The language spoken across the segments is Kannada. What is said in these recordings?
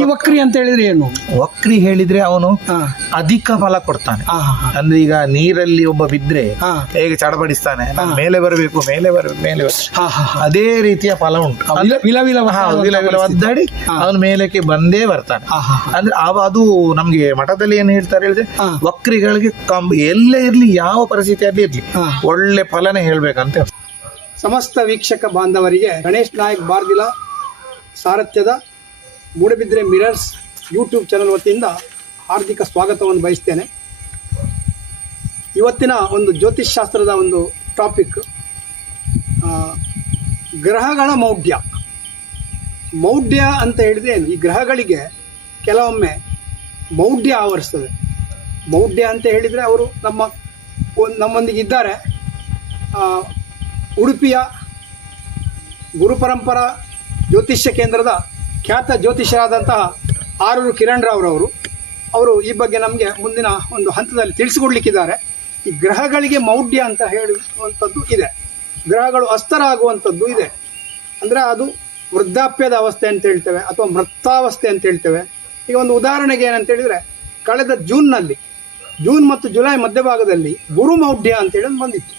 ಈ ವಕ್ರಿ ಅಂತ ಹೇಳಿದ್ರೆ ಏನು? ವಕ್ರಿ ಹೇಳಿದ್ರೆ ಅವನು ಅಧಿಕ ಫಲ ಕೊಡ್ತಾನೆ. ಅಂದ್ರೆ ಈಗ ನೀರಲ್ಲಿ ಒಬ್ಬ ಬಿದ್ರೆ ಹೇಗೆ ಚಡಪಡಿಸ್ತಾನೆ, ನಾನು ಮೇಲೆ ಬರಬೇಕು ಮೇಲೆ ಬರಬೇಕು ಮೇಲೆ ಅದೇ ರೀತಿಯ ಫಲ ಉಂಟು. ಒದ್ದಾಡಿ ಅವನು ಮೇಲಕ್ಕೆ ಬಂದೇ ಬರ್ತಾನೆ. ಅಂದ್ರೆ ಅದು ನಮ್ಗೆ ಮಠದಲ್ಲಿ ಏನ್ ಹೇಳ್ತಾರೆ ಹೇಳಿದ್ರೆ, ವಕ್ರಿಗಳಿಗೆ ಎಲ್ಲೇ ಇರ್ಲಿ ಯಾವ ಪರಿಸ್ಥಿತಿಯಲ್ಲಿ ಇರ್ಲಿ ಒಳ್ಳೆ ಫಲನೇ ಹೇಳ್ಬೇಕಂತ. ಸಮಸ್ತ ವೀಕ್ಷಕ ಬಾಂಧವರಿಗೆ ಗಣೇಶ್ ನಾಯಕ್ ಬಾರ್ದಿಲ ಸಾರಥ್ಯದ ಮೂಡಬಿದ್ರೆ ಮಿರರ್ಸ್ ಯೂಟ್ಯೂಬ್ ಚಾನಲ್ ವತಿಯಿಂದ ಹಾರ್ದಿಕ ಸ್ವಾಗತವನ್ನು ಬಯಸ್ತೇನೆ. ಇವತ್ತಿನ ಒಂದು ಜ್ಯೋತಿಷ್ ಶಾಸ್ತ್ರದ ಒಂದು ಟಾಪಿಕ್ ಗ್ರಹಗಳ ಮೌಢ್ಯ. ಮೌಢ್ಯ ಅಂತ ಹೇಳಿದ್ರೆ ಏನು? ಈ ಗ್ರಹಗಳಿಗೆ ಕೆಲವೊಮ್ಮೆ ಮೌಢ್ಯ ಆವರಿಸ್ತದೆ. ಮೌಢ್ಯ ಅಂತ ಹೇಳಿದರೆ ಅವರು ನಮ್ಮೊಂದಿಗೆ ಇದ್ದಾರೆ. ಉಡುಪಿಯ ಗುರುಪರಂಪರಾ ಜ್ಯೋತಿಷ್ಯ ಕೇಂದ್ರದ ಖ್ಯಾತ ಜ್ಯೋತಿಷರಾದಂತಹ ಆರೂರು ಕಿರಣ್ ರಾವ್ರವರು ಅವರು ಈ ಬಗ್ಗೆ ನಮಗೆ ಮುಂದಿನ ಒಂದು ಹಂತದಲ್ಲಿ ತಿಳಿಸಿಕೊಡ್ಲಿಕ್ಕಿದ್ದಾರೆ. ಈ ಗ್ರಹಗಳಿಗೆ ಮೌಢ್ಯ ಅಂತ ಹೇಳುವಂಥದ್ದು ಇದೆ, ಗ್ರಹಗಳು ಅಸ್ತರಾಗುವಂಥದ್ದು ಇದೆ. ಅಂದರೆ ಅದು ವೃದ್ಧಾಪ್ಯದ ಅವಸ್ಥೆ ಅಂತ ಹೇಳ್ತೇವೆ ಅಥವಾ ಮೃತಾವಸ್ಥೆ ಅಂತ ಹೇಳ್ತೇವೆ. ಈಗ ಒಂದು ಉದಾಹರಣೆಗೆ ಏನಂತ ಹೇಳಿದರೆ, ಕಳೆದ ಜೂನ್ ಮತ್ತು ಜುಲೈ ಮಧ್ಯಭಾಗದಲ್ಲಿ ಗುರುಮೌಢ್ಯ ಅಂತೇಳಿ ಬಂದಿತ್ತು.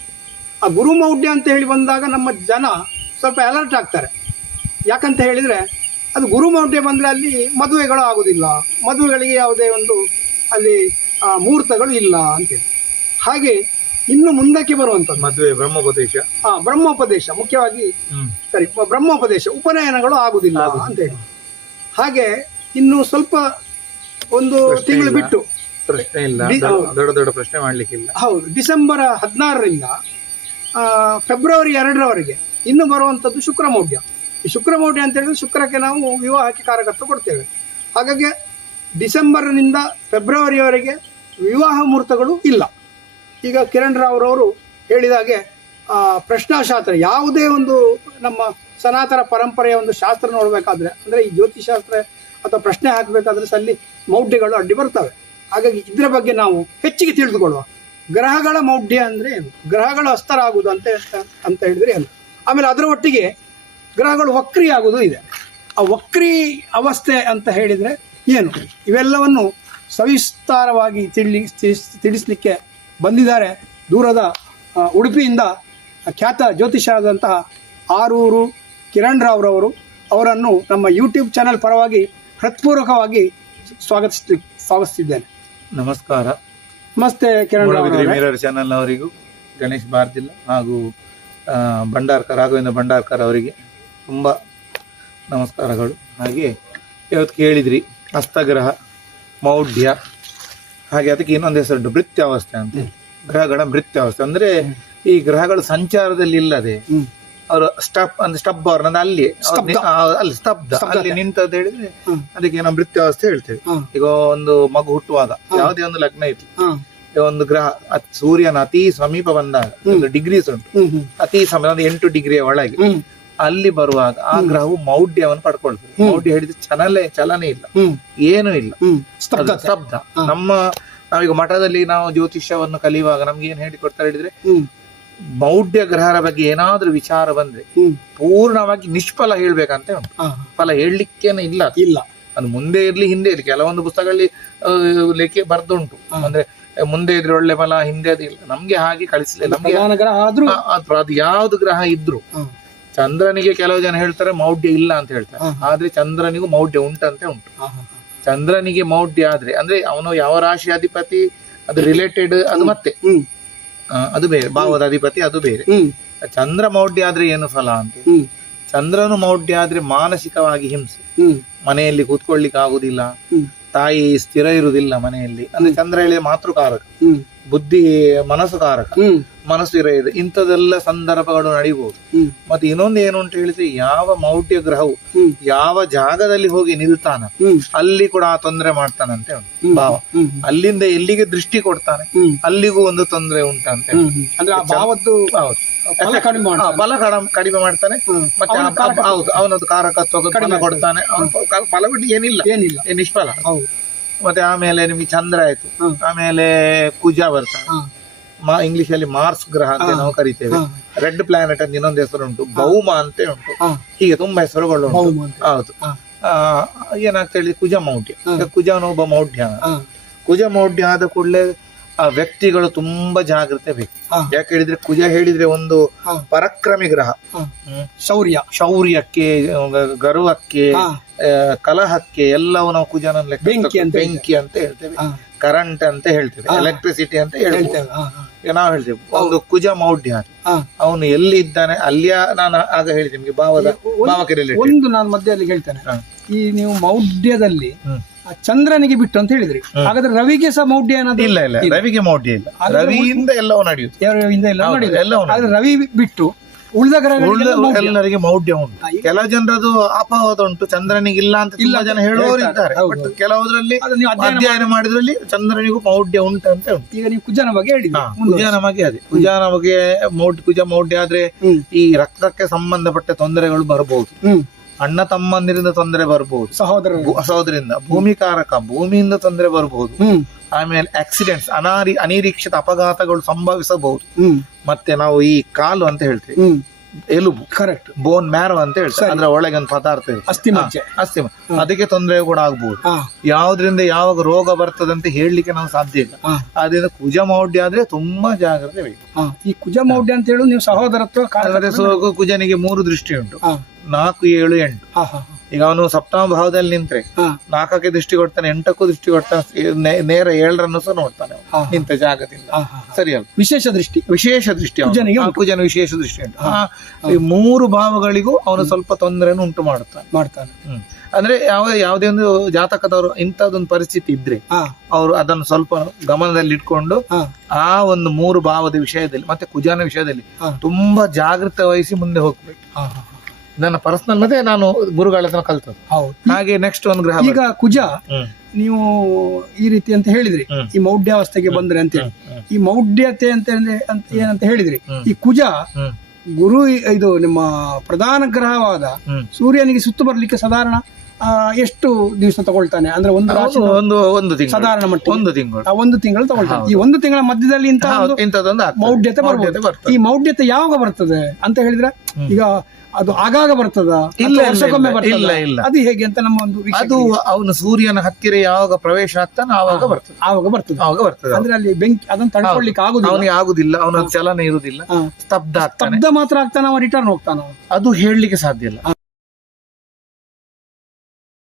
ಆ ಗುರುಮೌಢ್ಯ ಅಂತ ಹೇಳಿ ಬಂದಾಗ ನಮ್ಮ ಜನ ಸ್ವಲ್ಪ ಅಲರ್ಟ್ ಆಗ್ತಾರೆ. ಯಾಕಂತ ಹೇಳಿದರೆ, ಅದು ಗುರುಮೌಢ್ಯ ಬಂದರೆ ಅಲ್ಲಿ ಮದುವೆಗಳು ಆಗೋದಿಲ್ಲ, ಮದುವೆಗಳಿಗೆ ಯಾವುದೇ ಒಂದು ಅಲ್ಲಿ ಮುಹೂರ್ತಗಳು ಇಲ್ಲ ಅಂತೇಳಿ. ಹಾಗೆ ಇನ್ನು ಮುಂದಕ್ಕೆ ಬರುವಂಥದ್ದು ಮದುವೆ ಬ್ರಹ್ಮೋಪದೇಶ ಮುಖ್ಯವಾಗಿ ಬ್ರಹ್ಮೋಪದೇಶ ಉಪನಯನಗಳು ಆಗುದಿಲ್ಲ ಅಂತೇಳಿ. ಹಾಗೆ ಇನ್ನು ಸ್ವಲ್ಪ ಒಂದು ತಿಂಗಳು ಬಿಟ್ಟು ದೊಡ್ಡ ಪ್ರಶ್ನೆ ಮಾಡ್ಲಿಕ್ಕಿಲ್ಲ. ಹೌದು, ಡಿಸೆಂಬರ್ 16ರಿಂದ ಫೆಬ್ರವರಿ 2ರವರೆಗೆ ಇನ್ನು ಬರುವಂಥದ್ದು ಶುಕ್ರಮೌಢ್ಯ. ಈ ಶುಕ್ರಮೌಢ್ಯ ಅಂತ ಹೇಳಿದ್ರೆ ಶುಕ್ರಕ್ಕೆ ನಾವು ವಿವಾಹಕ್ಕೆ ಕಾರಕತ್ವ ಕೊಡ್ತೇವೆ. ಹಾಗಾಗಿ ಡಿಸೆಂಬರ್ನಿಂದ ಫೆಬ್ರವರಿಯವರೆಗೆ ವಿವಾಹ ಮುಹೂರ್ತಗಳು ಇಲ್ಲ. ಈಗ ಕಿರಣ್ ರಾವ್ರವರು ಹೇಳಿದ ಹಾಗೆ ಪ್ರಶ್ನಾಶಾಸ್ತ್ರ, ಯಾವುದೇ ಒಂದು ನಮ್ಮ ಸನಾತನ ಪರಂಪರೆಯ ಒಂದು ಶಾಸ್ತ್ರ ನೋಡಬೇಕಾದ್ರೆ, ಅಂದರೆ ಈ ಜ್ಯೋತಿಷಾಸ್ತ್ರ ಅಥವಾ ಪ್ರಶ್ನೆ ಹಾಕಬೇಕಾದ್ರೆ ಅಲ್ಲಿ ಮೌಢ್ಯಗಳು ಅಡ್ಡಿ ಬರ್ತವೆ. ಹಾಗಾಗಿ ಇದರ ಬಗ್ಗೆ ನಾವು ಹೆಚ್ಚಿಗೆ ತಿಳಿದುಕೊಳ್ಳುವ. ಗ್ರಹಗಳ ಮೌಢ್ಯ ಅಂದರೆ ಏನು, ಗ್ರಹಗಳು ಅಸ್ತರಾಗುವುದು ಅಂತ ಹೇಳಿದರೆ ಏನು, ಆಮೇಲೆ ಅದರ ಒಟ್ಟಿಗೆ ಗ್ರಹಗಳು ವಕ್ರಿ ಆಗುವುದು ಇದೆ. ಆ ವಕ್ರಿ ಅವಸ್ಥೆ ಅಂತ ಹೇಳಿದರೆ ಏನು, ಇವೆಲ್ಲವನ್ನು ಸವಿಸ್ತಾರವಾಗಿ ತಿಳಿಸಲಿಕ್ಕೆ ಬಂದಿದ್ದಾರೆ ದೂರದ ಉಡುಪಿಯಿಂದ ಖ್ಯಾತ ಜ್ಯೋತಿಷರಾದಂತಹ ಆರೂರು ಕಿರಣ್ ರಾವ್ರವರು. ಅವರನ್ನು ನಮ್ಮ ಯೂಟ್ಯೂಬ್ ಚಾನಲ್ ಪರವಾಗಿ ಹೃತ್ಪೂರ್ವಕವಾಗಿ ಸ್ವಾಗತಿಸಿದ್ದೇನೆ. ನಮಸ್ಕಾರ. ನಮಸ್ತೆ ಕಿರಣ್ ಮಿರರ್ ಚಾನಲ್ ಅವರಿಗೂ, ಗಣೇಶ್ ಬಾರ್ದಿಲ್ಲ ಹಾಗೂ ರಾಘವೇಂದ್ರ ಭಂಡಾರ್ಕರ್ ಅವರಿಗೆ ತುಂಬ ನಮಸ್ಕಾರಗಳು. ಹಾಗೆ ಇವತ್ತು ಕೇಳಿದ್ರಿ ಹಸ್ತಗ್ರಹ ಮೌಢ್ಯ, ಹಾಗೆ ಅದಕ್ಕೆ ಇನ್ನೊಂದು ಹೆಸರು ಭೃತ್ಯಾವಸ್ಥೆ ಅಂತ. ಗ್ರಹಗಳ ಭೃತ್ಯಾವಸ್ಥೆ ಅಂದರೆ ಈ ಗ್ರಹಗಳು ಸಂಚಾರದಲ್ಲಿ ಇಲ್ಲದೆ ಅವರು ಸ್ಟಬ್ ಅವ್ರನ್ನ ಅಲ್ಲಿ ಸ್ತಬ್ಧ ಅಲ್ಲಿ ನಿಂತದ್ದು ಹೇಳಿದ್ರೆ ಅದಕ್ಕೆ ನಾವು ಭೃತ್ಯಾವಸ್ಥೆ ಹೇಳ್ತೇವೆ. ಈಗ ಒಂದು ಮಗು ಹುಟ್ಟುವಾಗ ಯಾವುದೇ ಒಂದು ಲಗ್ನ ಇತ್ತು, ಒಂದು ಗ್ರಹ ಸೂರ್ಯನ ಅತಿ ಸಮೀಪ ಬಂದಾಗ ಒಂದು ಡಿಗ್ರೀಸ್ ಉಂಟು, ಅತಿ ಸಮೀಪ 8 ಡಿಗ್ರಿಯ ಒಳಗೆ ಅಲ್ಲಿ ಬರುವಾಗ ಆ ಗ್ರಹವು ಮೌಢ್ಯವನ್ನು ಪಡ್ಕೊಳ್ತದೆ. ಮೌಢ್ಯ ಹೇಳಿದ್ರೆ ಚಲನೆ ಇಲ್ಲ, ಏನೂ ಇಲ್ಲ, ಸ್ತಬ್ಧ. ನಾವೀಗ ಮಠದಲ್ಲಿ ನಾವು ಜ್ಯೋತಿಷ್ಯವನ್ನು ಕಲಿಯುವಾಗ ನಮ್ಗೆ ಏನ್ ಹೇಳಿಕೊಡ್ತಾರೆ ಹೇಳಿದ್ರೆ, ಮೌಢ್ಯ ಗ್ರಹರ ಬಗ್ಗೆ ಏನಾದ್ರೂ ವಿಚಾರ ಬಂದ್ರೆ ಪೂರ್ಣವಾಗಿ ನಿಷ್ಫಲ ಹೇಳ್ಬೇಕಂತ ಉಂಟು. ಫಲ ಹೇಳಲಿಕ್ಕೇನೆ ಇಲ್ಲ. ಅದು ಮುಂದೆ ಇರ್ಲಿ ಹಿಂದೆ ಇರ್ಲಿ, ಕೆಲವೊಂದು ಪುಸ್ತಕಗಳಲ್ಲಿ ಲೇಖೆ ಬರ್ದುಂಟು, ಅಂದ್ರೆ ಮುಂದೆ ಇದ್ರೆ ಒಳ್ಳೆ ಫಲ, ಹಿಂದೆ ಅದಿಲ್ಲ. ನಮ್ಗೆ ಹಾಗೆ ಕಳಿಸಲಿಲ್ಲ. ಅದು ಯಾವ್ದು ಗ್ರಹ ಇದ್ರು, ಚಂದ್ರನಿಗೆ ಕೆಲವು ಜನ ಹೇಳ್ತಾರೆ ಮೌಢ್ಯ ಇಲ್ಲ ಅಂತ ಹೇಳ್ತಾರೆ, ಆದ್ರೆ ಚಂದ್ರನಿಗೂ ಮೌಢ್ಯ ಉಂಟಂತೆ ಉಂಟು. ಚಂದ್ರನಿಗೆ ಮೌಢ್ಯ ಆದ್ರೆ ಅಂದ್ರೆ ಅವನು ಯಾವ ರಾಶಿ ಅಧಿಪತಿ ಅದು ರಿಲೇಟೆಡ್, ಅದು ಮತ್ತೆ ಅದು ಬೇರೆ, ಭಾವದ ಅಧಿಪತಿ ಅದು ಬೇರೆ. ಚಂದ್ರ ಮೌಢ್ಯ ಆದ್ರೆ ಏನು ಫಲ ಅಂತ. ಚಂದ್ರನು ಮೌಢ್ಯ ಆದ್ರೆ ಮಾನಸಿಕವಾಗಿ ಹಿಂಸೆ, ಮನೆಯಲ್ಲಿ ಕೂತ್ಕೊಳ್ಳಿಕ್ಕೆ ಆಗುದಿಲ್ಲ, ತಾಯಿ ಸ್ಥಿರ ಇರುವುದಿಲ್ಲ ಮನೆಯಲ್ಲಿ. ಅಂದ್ರೆ ಚಂದ್ರ ಹೇಳಿದ್ರೆ ಮಾತೃಕಾರಕ, ಬುದ್ಧಿ ಮನಸ್ಸು ಕಾರಕ, ಮನಸ್ಸು ಇರೋದು, ಇಂಥದೆಲ್ಲ ಸಂದರ್ಭಗಳು ನಡೆಯಬಹುದು. ಮತ್ತೆ ಇನ್ನೊಂದು ಏನು ಅಂತ ಹೇಳಿದ್ರೆ, ಯಾವ ಮೌಢ್ಯ ಗ್ರಹವು ಯಾವ ಜಾಗದಲ್ಲಿ ಹೋಗಿ ನಿಲ್ತಾನ ಅಲ್ಲಿ ಕೂಡ ಆ ತೊಂದರೆ ಮಾಡ್ತಾನಂತೆ ಭಾವ. ಅಲ್ಲಿಂದ ಎಲ್ಲಿಗೆ ದೃಷ್ಟಿ ಕೊಡ್ತಾನೆ ಅಲ್ಲಿಗೂ ಒಂದು ತೊಂದರೆ ಉಂಟಂತೆ. ಫಲ ಕಡಿಮೆ ಮಾಡ್ತಾನೆ, ಮತ್ತೆ ಹೌದು ಅವನದು ಕಾರಕತ್ವ ಫಲ ಕೊಡ್ತಾನೆ, ಫಲ ಬಿಟ್ಟು ಏನಿಲ್ಲ, ನಿಷ್ಫಲ. ಮತ್ತೆ ಆಮೇಲೆ ನಿಮ್ಗೆ ಚಂದ್ರ ಆಯ್ತು, ಆಮೇಲೆ ಕುಜ ಬರ್ತಾನೆ, ಇಂಗ್ಲಿಷ್ ಅಲ್ಲಿ ಮಾರ್ಸ್ ಗ್ರಹ ಅಂತ ನಾವು ಕರಿತೇವೆ. ರೆಡ್ ಪ್ಲಾನೆಟ್ ಅಂತ ಇನ್ನೊಂದು ಹೆಸರು ಉಂಟು, ಭೌಮ ಅಂತ ಉಂಟು, ಹೀಗೆ ತುಂಬಾ ಹೆಸರುಗಳು ಉಂಟು. ಹೌದು, ಏನಾಗ್ತಾ ಹೇಳಿ ಕುಜ ಮೌಢ್ಯ. ಈಗ ಕುಜನೊಬ್ಬ ಮೌಢ್ಯ. ಹಾ. ಕುಜ ಮೌಢ್ಯ ಆದ ಕೂಡಲೇ ಆ ವ್ಯಕ್ತಿಗಳು ತುಂಬಾ ಜಾಗ್ರತೆ ಬೇಕು. ಯಾಕೆ ಹೇಳಿದ್ರೆ ಕುಜ ಹೇಳಿದ್ರೆ ಒಂದು ಪರಾಕ್ರಮಿ ಗ್ರಹ. ಶೌರ್ಯಕ್ಕೆ, ಗರ್ವಕ್ಕೆ, ಕಲಹಕ್ಕೆ ಎಲ್ಲವೂ ನಾವು ಕುಜನ ಬೆಂಕಿ ಅಂತ ಹೇಳ್ತೇವೆ, ಕರೆಂಟ್ ಅಂತ ಹೇಳ್ತೇವೆ, ಎಲೆಕ್ಟ್ರಿಸಿಟಿ ಅಂತ ಹೇಳ್ತೇವೆ. ಈಗ ನಾವು ಹೇಳ್ತೇವೆ ಒಂದು ಕುಜ ಮೌಢ್ಯ. ಅವನು ಎಲ್ಲಿ ಇದ್ದಾನೆ ಅಲ್ಲಿಯ, ನಾನು ಆಗ ಹೇಳಿದೆ ನಿಮ್ಗೆ ಭಾವಕ್ಕೆ ಒಂದು ನಾನು ಮಧ್ಯದಲ್ಲಿ ಹೇಳ್ತೇನೆ. ಈ ನೀವು ಮೌಢ್ಯದಲ್ಲಿ ಚಂದ್ರನಿಗೆ ಬಿಟ್ಟು ಅಂತ ಹೇಳಿದ್ರಿ, ಹಾಗಾದ್ರೆ ರವಿಗೆ ಸಹ ಮೌಢ್ಯ ಏನಾದ್ರು? ಇಲ್ಲ, ರವಿಗೆ ಮೌಢ್ಯ ಇಲ್ಲ. ರವಿಯಿಂದ ಎಲ್ಲವೂ ನಡೆಯುತ್ತೆ. ರವಿ ಬಿಟ್ಟು ಉಳಿದ ಗ್ರಹಗಳು ಎಲ್ಲರಿಗೆ ಮೌಢ್ಯ ಉಂಟು. ಕೆಲವು ಜನರದು ಅಪವಾದ ಉಂಟು, ಚಂದ್ರನಿಗೆ ಇಲ್ಲ ಅಂತ ತುಂಬಾ ಜನ ಹೇಳುವವರು ಇದ್ದಾರೆ. ಬಟ್ ಕೆಲವುದ್ರಲ್ಲಿ ಅಧ್ಯಯನ ಮಾಡಿದ್ರಲ್ಲಿ ಚಂದ್ರನಿಗೂ ಮೌಢ್ಯ ಉಂಟು ಅಂತ ಉಂಟು. ಈಗ ನೀವು ಕುಜನ ಬಗ್ಗೆ ಹೇಳಿದ್ರಿ, ಕುಜನ ಬಗ್ಗೆ ಅದೇ ಕುಜನ ಬಗ್ಗೆ ಕುಜ ಮೌಢ್ಯ ಆದ್ರೆ ಈ ರಕ್ತಕ್ಕೆ ಸಂಬಂಧಪಟ್ಟ ತೊಂದರೆಗಳು ಬರಬಹುದು. ಅಣ್ಣ ತಮ್ಮಂದಿರಿಂದ ತೊಂದರೆ ಬರಬಹುದು, ಸಹೋದರಿಂದ ಭೂಮಿಕಾರಕ ಭೂಮಿಯಿಂದ ತೊಂದರೆ ಬರಬಹುದು. ಆಮೇಲೆ ಆಕ್ಸಿಡೆಂಟ್ಸ್, ಅನಿರೀಕ್ಷಿತ ಅಪಘಾತಗಳು ಸಂಭವಿಸಬಹುದು. ಮತ್ತೆ ನಾವು ಈ ಕಾಲು ಅಂತ ಹೇಳ್ತೀವಿ, ಎಲುಬು, ಕರೆಕ್ಟ್, ಬೋನ್ ಮ್ಯಾರೋ ಅಂತ ಹೇಳ್ತಾರೆ. ಅದ್ರ ಒಳಗೆ ಒಂದು ಪದಾರ್ಥ ಇದೆ, ಅಸ್ಥಿ, ಅದಕ್ಕೆ ತೊಂದರೆ ಕೂಡ ಆಗ್ಬಹುದು. ಯಾವ್ದ್ರಿಂದ ಯಾವಾಗ ರೋಗ ಬರ್ತದೆ ಅಂತ ಹೇಳಲಿಕ್ಕೆ ನಾವು ಸಾಧ್ಯ ಇಲ್ಲ. ಆದ್ರಿಂದ ಕುಜ ಮೌಢ್ಯ ಆದ್ರೆ ತುಂಬಾ ಜಾಗ್ರತೆ ಬೇಕು. ಈ ಕುಜ ಮೌಢ್ಯ ಅಂತ ಹೇಳಿ ನೀವು ಸಹೋದರತ್ವ, ಕುಜನಿಗೆ 3 ದೃಷ್ಟಿ ಉಂಟು, 4, 7, 8. ಈಗ ಅವನು ಸಪ್ತಮ ಭಾವದಲ್ಲಿ ನಿಂತ್ರೆ 4ಕ್ಕೆ ದೃಷ್ಟಿ ಕೊಡ್ತಾನೆ, 8ಕ್ಕೂ ದೃಷ್ಟಿ ಕೊಡ್ತಾನೆ, ನೇರ 7ರನ್ನು ಸಹ ನೋಡ್ತಾನೆ ನಿಂತ ಜಾಗದಿಂದ. ಸರಿಯಲ್ಲ, ವಿಶೇಷ ದೃಷ್ಟಿ ಕುಜನ ವಿಶೇಷ ದೃಷ್ಟಿ ಉಂಟು. ಈ 3 ಭಾವಗಳಿಗೂ ಅವನು ಸ್ವಲ್ಪ ತೊಂದರೆಯನ್ನು ಉಂಟು ಮಾಡ್ತಾನೆ. ಅಂದ್ರೆ ಯಾವುದೇ ಒಂದು ಜಾತಕದವರು ಇಂಥದ್ದೊಂದು ಪರಿಸ್ಥಿತಿ ಇದ್ರೆ ಅವರು ಅದನ್ನು ಸ್ವಲ್ಪ ಗಮನದಲ್ಲಿ ಇಟ್ಕೊಂಡು ಆ ಒಂದು 3 ಭಾವದ ವಿಷಯದಲ್ಲಿ ಮತ್ತೆ ಕುಜನ ವಿಷಯದಲ್ಲಿ ತುಂಬಾ ಜಾಗೃತೆ ವಹಿಸಿ ಮುಂದೆ ಹೋಗ್ಬೇಕು. ನನ್ನ ಪರ್ಸನಲ್ ಮತ್ತೆ ನಾನು ಗುರುಗಳ ಹತ್ರ ಕಲ್ತದ್ದು. ಹಾಗೆ ನೆಕ್ಸ್ಟ್ ಒಂದು ಗ್ರಹ, ಈಗ ಕುಜ ನೀವು ಈ ರೀತಿ ಅಂತ ಹೇಳಿದ್ರಿ, ಈ ಮೌಢ್ಯಾವಸ್ಥೆಗೆ ಬಂದ್ರೆ ಅಂತ ಹೇಳಿ, ಈ ಮೌಢ್ಯತೆ ಅಂತ ಏನಂತ ಹೇಳಿದ್ರಿ. ಈ ಕುಜ ಗುರು ಇದು ನಿಮ್ಮ ಪ್ರಧಾನ ಗ್ರಹವಾದ ಸೂರ್ಯನಿಗೆ ಸುತ್ತು ಬರ್ಲಿಕ್ಕೆ ಸಾಧಾರಣ ಎಷ್ಟು ದಿವಸ ತಗೊಳ್ತಾನೆ? ಅಂದ್ರೆ ಒಂದು ರಾಶಿ ಒಂದು ತಿಂಗಳು, ಸಾಧಾರಣ ಮಟ್ಟ ಒಂದು ತಿಂಗಳು ತಗೊಳ್ತಾನೆ. ಈ 1 ತಿಂಗಳ ಮಧ್ಯದಲ್ಲಿ ಇಂತಹದೊಂದು ಮೌಢ್ಯತೆ ಬರ್ತದೆ. ಈ ಮೌಢ್ಯತೆ ಯಾವಾಗ ಬರ್ತದೆ ಅಂತ ಹೇಳಿದ್ರೆ, ಈಗ ಅದು ಆಗಾಗ ಬರ್ತದ? ವರ್ಷಕ್ಕೊಮ್ಮೆ ಬರ್ತದ? ಅದು ಹೇಗೆ ಅಂತ ನಮ್ಮ ಒಂದು, ಅದು ಅವನು ಸೂರ್ಯನ ಹತ್ತಿರ ಯಾವಾಗ ಪ್ರವೇಶ ಆಗ್ತಾನೆ ಆವಾಗ ಬರ್ತದೆ. ಅಂದ್ರೆ ಅಲ್ಲಿ ಬೆಂಕಿ ಅದನ್ನು ತಡ್ಕೊಳ್ಳಿಕ್ಕೆ ಅವನಿಗೆ ಆಗುದಿಲ್ಲ, ಅವನ ಚಲನೆ ಇರುವುದಿಲ್ಲ, ಸ್ತಬ್ಧ ಮಾತ್ರ ಆಗ್ತಾನೆ, ಅವ ರಿಟರ್ನ್ ಹೋಗ್ತಾನ. ಅದು ಹೇಳಲಿಕ್ಕೆ ಸಾಧ್ಯ ಇಲ್ಲ.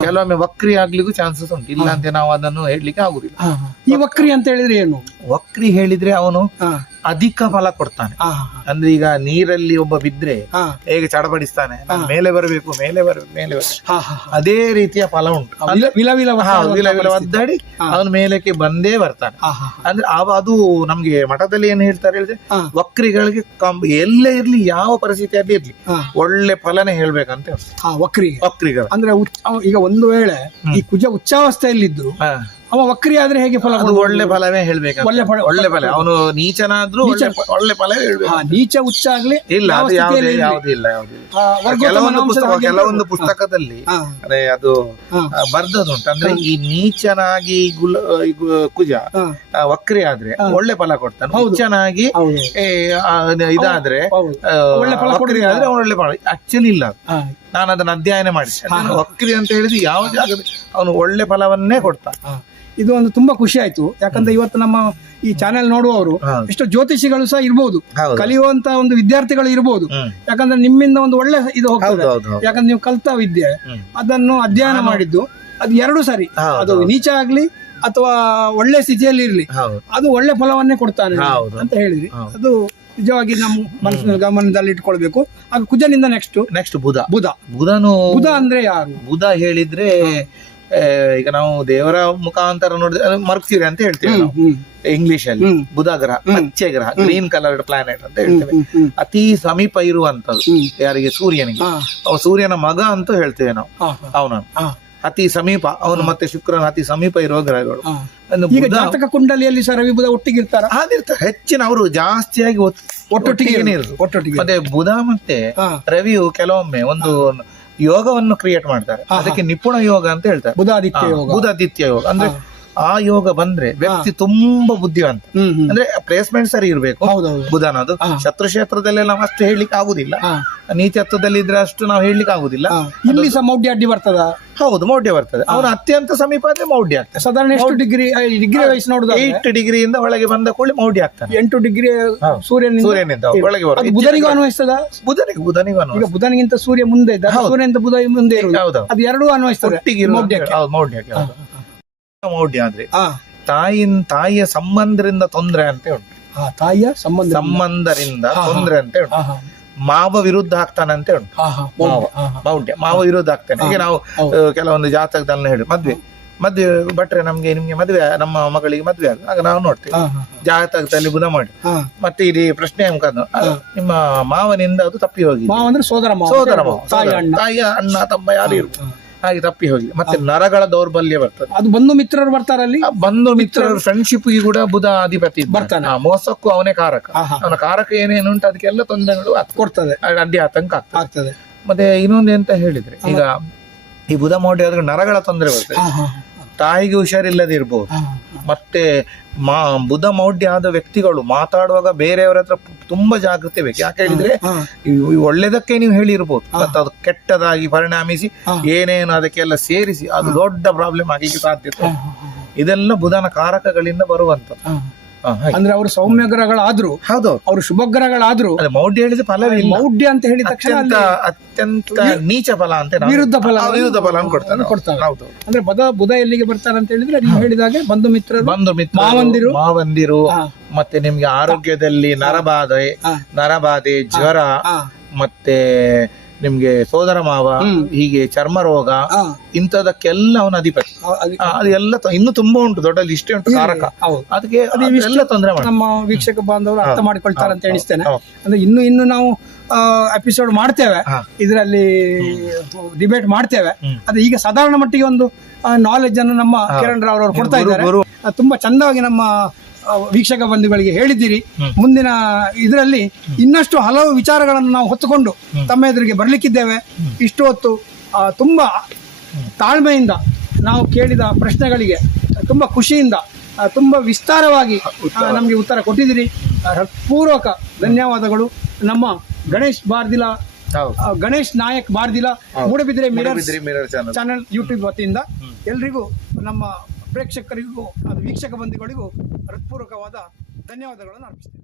ಕೆಲವೊಮ್ಮೆ ವಕ್ರಿ ಆಗ್ಲಿಕ್ಕೂ ಚಾನ್ಸಸ್ ಉಂಟು, ಇಲ್ಲ ಅಂತ ನಾವು ಅದನ್ನು ಹೇಳಲಿಕ್ಕೆ ಆಗುದಿಲ್ಲ. ಈ ವಕ್ರಿ ಅಂತ ಹೇಳಿದ್ರೆ ಏನು? ವಕ್ರಿ ಹೇಳಿದ್ರೆ ಅವನು ಅಧಿಕ ಫಲ ಕೊಡ್ತಾನೆ. ಅಂದ್ರೆ ಈಗ ನೀರಲ್ಲಿ ಒಬ್ಬ ಬಿದ್ರೆ ಹೇಗೆ ಚಡಪಡಿಸ್ತಾನೆ, ಮೇಲೆ ಬರಬೇಕು ಮೇಲೆ ಬರಬೇಕು, ಅದೇ ರೀತಿಯ ಫಲ ಉಂಟು. ಒದ್ದಾಡಿ ಅವನ ಮೇಲಕ್ಕೆ ಬಂದೇ ಬರ್ತಾನೆ. ಅಂದ್ರೆ ಅದು ನಮ್ಗೆ ಮಠದಲ್ಲಿ ಏನ್ ಹೇಳ್ತಾರೆ ಹೇಳಿದ್ರೆ, ವಕ್ರಿಗಳಿಗೆ ಎಲ್ಲೇ ಇರ್ಲಿ, ಯಾವ ಪರಿಸ್ಥಿತಿಯಲ್ಲಿ ಇರ್ಲಿ, ಒಳ್ಳೆ ಫಲನೇ ಹೇಳ್ಬೇಕಂತ ಹೇಳ್ತಾರೆ ವಕ್ರಿಗಳು. ಅಂದ್ರೆ ಈಗ ಒಂದು ವೇಳೆ ಈ ಕುಜ ಉಚ್ಚಾವಸ್ಥೆಯಲ್ಲಿದ್ದು ಅವ ವಕ್ರಿ ಆದ್ರೆ ಹೇಗೆ ಫಲ? ಒಳ್ಳೆ ಫಲವೇ ಹೇಳ್ಬೇಕು, ಒಳ್ಳೆ ಫಲ. ಅವನು ನೀಚನಾದ್ರೂ ಒಳ್ಳೆ ಫಲ ಹೇಳ್ಬೇಕು. ನೀಚ ಉಚ್ಚ ಆಗ್ಲಿ ಇಲ್ಲ, ಯಾವುದಿಲ್ಲ. ಕೆಲವೊಂದು ಪುಸ್ತಕದಲ್ಲಿ ಅದು ಬರ್ದದುಂಟು. ಅಂದ್ರೆ ಈ ನೀಚನಾಗಿ ಕುಜ ವಕ್ರಿ ಆದ್ರೆ ಒಳ್ಳೆ ಫಲ ಕೊಡ್ತಾನೆ, ಉಚ್ಚನಾಗಿ ಇದಾದ್ರೆ ವಕ್ರಿ ಆದ್ರೆ ಒಳ್ಳೆ ಫಲ. ಆಕ್ಚುಲಿ ಇಲ್ಲ, ನಾನು ಅದನ್ನ ಅಧ್ಯಯನ ಮಾಡಿ, ವಕ್ರಿ ಅಂತ ಹೇಳಿದ್ರೆ ಯಾವ ಜಾಗದಲ್ಲಿ ಅವನು ಒಳ್ಳೆ ಫಲವನ್ನೇ ಕೊಡ್ತಾನೆ. ಇದು ಒಂದು ತುಂಬಾ ಖುಷಿ ಆಯ್ತು. ಯಾಕಂದ್ರೆ ಇವತ್ತು ನಮ್ಮ ಈ ಚಾನೆಲ್ ನೋಡುವವರು ಎಷ್ಟೋ ಜ್ಯೋತಿಷಿಗಳು ಸಹ ಇರ್ಬೋದು, ಕಲಿಯುವಂತ ಒಂದು ವಿದ್ಯಾರ್ಥಿಗಳು ಇರ್ಬೋದು. ಯಾಕಂದ್ರೆ ನಿಮ್ಮಿಂದ ಒಂದು ಒಳ್ಳೆ ಇದು ಹೋಗ್ತದೆ. ಯಾಕಂದ್ರೆ ನೀವು ಕಲ್ತ ವಿದ್ಯೆ ಅದನ್ನು ಅಧ್ಯಯನ ಮಾಡಿದ್ದು ಅದು 2 ಸರಿ, ಅದು ನೀಚ ಆಗ್ಲಿ ಅಥವಾ ಒಳ್ಳೆ ಸ್ಥಿತಿಯಲ್ಲಿ ಇರ್ಲಿ, ಅದು ಒಳ್ಳೆ ಫಲವನ್ನೇ ಕೊಡ್ತಾನೆ ಅಂತ ಹೇಳಿದ್ರಿ. ಅದು ನಿಜವಾಗಿ ನಮ್ಮ ಮನಸ್ಸಿನಲ್ಲಿ ಗಮನದಲ್ಲಿ ಇಟ್ಕೊಳ್ಬೇಕು. ಆಗ ಕುಜನಿಂದ ನೆಕ್ಸ್ಟ್ ಬುಧ ಅಂದ್ರೆ ಯಾರು? ಬುಧ ಹೇಳಿದ್ರೆ ಈಗ ನಾವು ದೇವರ ಮುಖಾಂತರ ನೋಡಿದ್ರೆ ಮರ್ಕ್ಯುರಿ ಅಂತ ಹೇಳ್ತೇವೆ ನಾವು ಇಂಗ್ಲಿಷ್ ಅಲ್ಲಿ. ಬುಧ ಗ್ರಹ ಪಚ್ಚೆ ಗ್ರಹ, ಗ್ರೀನ್ ಕಲರ್ಡ್ ಪ್ಲಾನೆಟ್ ಅಂತ ಹೇಳ್ತೇವೆ. ಅತಿ ಸಮೀಪ ಇರುವಂತದ್ದು ಯಾರಿಗೆ? ಸೂರ್ಯನಿಗೆ. ಸೂರ್ಯನ ಮಗ ಅಂತ ಹೇಳ್ತೇವೆ ನಾವು ಅವನನ್ನು. ಅತಿ ಸಮೀಪ ಅವನು ಮತ್ತೆ ಶುಕ್ರನ ಅತಿ ಸಮೀಪ ಇರುವ ಗ್ರಹಗಳು. ಜಾತಕ ಕುಂಡಲಿಯಲ್ಲಿ ರವಿ ಬುಧ ಒಟ್ಟಿಗೆ ಇರ್ತಾರೆ, ಹೆಚ್ಚಿನ ಅವರು ಜಾಸ್ತಿಯಾಗಿ ಒಟ್ಟೊಟ್ಟಿಗೆ. ಮತ್ತೆ ಬುಧ ಮತ್ತೆ ರವಿಯು ಕೆಲವೊಮ್ಮೆ ಒಂದು ಯೋಗವನ್ನು ಕ್ರಿಯೇಟ್ ಮಾಡ್ತಾರೆ, ಅದಕ್ಕೆ ನಿಪುಣ ಯೋಗ ಅಂತ ಹೇಳ್ತಾರೆ. ಬುಧಾದಿತ್ಯ ಯೋಗ ಅಂದ್ರೆ ಆ ಯೋಗ ಬಂದ್ರೆ ವ್ಯಕ್ತಿ ತುಂಬಾ ಬುದ್ಧಿವಂತ. ಅಂದ್ರೆ ಪ್ಲೇಸ್ಮೆಂಟ್ ಸರಿ ಇರ್ಬೇಕು ಬುಧನದು. ಶತ್ರು ಕ್ಷೇತ್ರದಲ್ಲಿ ನಾವು ಅಷ್ಟು ಹೇಳಲಿಕ್ಕೆ ಆಗುದಿಲ್ಲ, ನೀಚತ್ವದಲ್ಲಿ ಇದ್ರೆ ಅಷ್ಟು ನಾವು ಹೇಳಲಿಕ್ಕೆ ಆಗುದಿಲ್ಲ. ಇಲ್ಲಿ ಸಹ ಮೌಢ್ಯ ಅಡ್ಡಿ ಬರ್ತದ. ಹೌದು, ಮೌಢ್ಯ ಬರ್ತದೆ. ಅವನು ಅತ್ಯಂತ ಸಮೀಪ ಆದ್ರೆ ಮೌಢ್ಯ ಆಗ್ತದೆ. ಸಾಧಾರಣ ಎಷ್ಟು ಡಿಗ್ರಿ ವಯಸ್ಸು ನೋಡುದು? 8 ಡಿಗ್ರಿಯಿಂದ ಒಳಗೆ ಬಂದ ಕೂಡಲೇ ಮೌಢ್ಯ ಆಗ್ತಾನೆ. 8 ಡಿಗ್ರಿ ಸೂರ್ಯನಿಂದ ಒಳಗೆ ಬರೋದು. ಬುಧನಿಗೂ ಅನ್ವಯಿಸ್ತದ? ಬುಧನಿಗೂ ಈಗ ಬುಧನಿಗಿಂತ ಸೂರ್ಯ ಮುಂದೆ ಇದ್ದ, ಸೂರ್ಯನಿಂದ ಬುಧ ಮುಂದೆ ಇರುವುದು, ಅದು ಎರಡೂ ಅನ್ವಯಿಸ್ತದೆ ಮೌಢ್ಯಕ್ಕೆ. ಮೌಢ್ಯ ಆದ್ರೆ ತಾಯಿಯ ಸಂಬಂಧದಿಂದ ತೊಂದರೆ ಅಂತ ಉಂಟು. ತಾಯಿಯ ಸಂಬಂಧರಿಂದ ತೊಂದರೆ ಅಂತ ಉಂಟು. ಮಾವ ವಿರುದ್ಧ ಆಗ್ತಾನಂತೆ ಉಂಟು. ಮೌಢ್ಯ ಮಾವ ವಿರುದ್ಧ ಆಗ್ತಾನೆ. ಈಗ ನಾವು ಕೆಲವೊಂದು ಜಾತಕದಲ್ಲಿ ಹೇಳಿ ಮದ್ವೆ ಭಟ್ರೆ ನಿಮ್ಗೆ ಮದ್ವೆ, ನಮ್ಮ ಮಗಳಿಗೆ ಮದ್ವೆ ಆಗ ಆಗ ನಾವು ನೋಡ್ತೇವೆ ಜಾತಕದಲ್ಲಿ ಬುಧ ಮಾಡಿ ಮತ್ತೆ ಇಲ್ಲಿ ಪ್ರಶ್ನೆ ಮುಖಾಂತರ ನಿಮ್ಮ ಮಾವನಿಂದ ಅದು ತಪ್ಪಿ ಹೋಗಿದೆ. ಮಾವ ಅಂದ್ರೆ ಸೋದರ ಮಾವ, ತಾಯಿಯ ಅಣ್ಣ ತಮ್ಮ ಯಾರು ಇರ್ಬೋದು, ಹಾಗೆ ತಪ್ಪಿ ಹೋಗಿದೆ. ಮತ್ತೆ ನರಗಳ ದೌರ್ಬಲ್ಯ ಬರ್ತದೆ. ಅದು ಬಂಧು ಮಿತ್ರರು ಬರ್ತಾರಲ್ಲಿ. ಬಂಧು ಮಿತ್ರರು ಫ್ರೆಂಡ್ಶಿಪ್ ಕೂಡ ಬುಧ ಅಧಿಪತಿ ಬರ್ತಾನೆ. ಮೋಸಕ್ಕೂ ಅವನೇ ಕಾರಕ. ಅವನ ಕಾರಕ ಏನೇನು ಉಂಟು ಅದಕ್ಕೆಲ್ಲ ತೊಂದರೆಗಳು ಕೊಡ್ತದೆ, ಅಡ್ಡಿ ಆತಂಕ ಆಗ್ತದೆ. ಮತ್ತೆ ಇನ್ನೊಂದು ಎಂತ ಹೇಳಿದ್ರೆ, ಈಗ ಈ ಬುಧ ಮೌಢ್ಯ ಆದ್ರೆ ನರಗಳ ತೊಂದರೆ ಬರ್ತದೆ. ತಾಯಿಗೆ ಹುಷಾರಿಲ್ಲದೆ ಇರ್ಬೋದು. ಮತ್ತೆ ಬುಧ ಮೌಢ್ಯ ಆದ ವ್ಯಕ್ತಿಗಳು ಮಾತಾಡುವಾಗ ಬೇರೆಯವರ ಹತ್ರ ತುಂಬಾ ಜಾಗೃತಿ ಬೇಕು. ಯಾಕೆ ಹೇಳಿದ್ರೆ ಒಳ್ಳೇದಕ್ಕೆ ನೀವು ಹೇಳಿರ್ಬೋದು, ಮತ್ತೆ ಅದು ಕೆಟ್ಟದಾಗಿ ಪರಿಣಾಮಿಸಿ ಏನೇನು ಅದಕ್ಕೆಲ್ಲ ಸೇರಿಸಿ ಅದು ದೊಡ್ಡ ಪ್ರಾಬ್ಲಮ್ ಆಗ್ಲಿಕ್ಕೆ ಸಾಧ್ಯತೆ. ಇದೆಲ್ಲ ಬುಧನ ಕಾರಕಗಳಿಂದ ಬರುವಂತದ್ದು. ಅಂದ್ರೆ ಅವರು ಸೌಮ್ಯ ಗ್ರಹಗಳಾದ್ರು, ಹೌದು, ಅವರು ಶುಭ ಗ್ರಹಗಳಾದ್ರು ಮೌಢ್ಯ ಹೇಳಿದ ಫಲವಿಲ್ಲ. ಮೌಢ್ಯ ಅಂತ ಹೇಳಿದ ತಕ್ಷಣ ಅತ್ಯಂತ ನೀಚ ಫಲ ಅಂತ ವಿರುದ್ಧ ಫಲ ಕೊಡ್ತಾರೆ. ಅಂದ್ರೆ ಬುಧ ಎಲ್ಲಿಗೆ ಬರ್ತಾರೆ ಅಂತ ಹೇಳಿದ್ರೆ ನೀವು ಹೇಳಿದಾಗೆ ಬಂಧು ಮಿತ್ರರು, ಮಾವಂದಿರು, ಮತ್ತೆ ನಿಮ್ಗೆ ಆರೋಗ್ಯದಲ್ಲಿ ನರಬಾಧೆ, ಜ್ವರ, ಮತ್ತೆ ನಿಮ್ಗೆ ಸೋದರ ಮಾವ, ಹೀಗೆ ಚರ್ಮ ರೋಗ, ಇಂಥದಕ್ಕೆಲ್ಲ ಅವನ ಅಧಿಪತಿ. ಅದೆಲ್ಲ ಇನ್ನು ತುಂಬಾ ಉಂಟು, ದೊಡ್ಡ ಲಿಸ್ಟ್ ಉಂಟು ಕಾರಕ. ಅದಕ್ಕೆ ಎಲ್ಲ ತೊಂದರೆ ನಮ್ಮ ವೀಕ್ಷಕ ಬಾಂಧವರು ಅರ್ಥ ಮಾಡಿಕೊಳ್ತಾರೆ ಅಂತ ಎಣಿಸ್ತೇನೆ. ಅಂದ್ರೆ ಇನ್ನು ನಾವು ಎಪಿಸೋಡ್ ಮಾಡ್ತೇವೆ, ಇದರಲ್ಲಿ ಡಿಬೇಟ್ ಮಾಡ್ತೇವೆ. ಅದು ಈಗ ಸಾಧಾರಣ ಮಟ್ಟಿಗೆ ಒಂದು ನಾಲೆಜ್ ಅನ್ನು ನಮ್ಮ ಕಿರಣ್ ರಾವ್ ಅವರು ಕೊಡ್ತಾ ಇದ್ದಾರೆ. ತುಂಬಾ ಚಂದವಾಗಿ ನಮ್ಮ ವೀಕ್ಷಕ ಬಂಧುಗಳಿಗೆ ಹೇಳಿದ್ದೀರಿ. ಮುಂದಿನ ಇದರಲ್ಲಿ ಇನ್ನಷ್ಟು ಹಲವು ವಿಚಾರಗಳನ್ನು ನಾವು ಹೊತ್ತುಕೊಂಡು ತಮ್ಮ ಎದುರಿಗೆ ಬರಲಿಕ್ಕಿದ್ದೇವೆ. ಇಷ್ಟು ಹೊತ್ತು ತುಂಬಾ ತಾಳ್ಮೆಯಿಂದ ನಾವು ಕೇಳಿದ ಪ್ರಶ್ನೆಗಳಿಗೆ ತುಂಬಾ ಖುಷಿಯಿಂದ ತುಂಬಾ ವಿಸ್ತಾರವಾಗಿ ನಮಗೆ ಉತ್ತರ ಕೊಟ್ಟಿದ್ದೀರಿ. ಪೂರ್ವಕ ಧನ್ಯವಾದಗಳು. ನಮ್ಮ Ganesh Nayak Bardila, Moodabidri mirror channel YouTube ವತಿಯಿಂದ ಎಲ್ರಿಗೂ, ನಮ್ಮ ಪ್ರೇಕ್ಷಕರಿಗೂ, ವೀಕ್ಷಕ ಬಂಧುಗಳಿಗೂ ಹೃತ್ಪೂರ್ವಕವಾದ ಧನ್ಯವಾದಗಳನ್ನು ಅರ್ಪಿಸ್ತೇನೆ.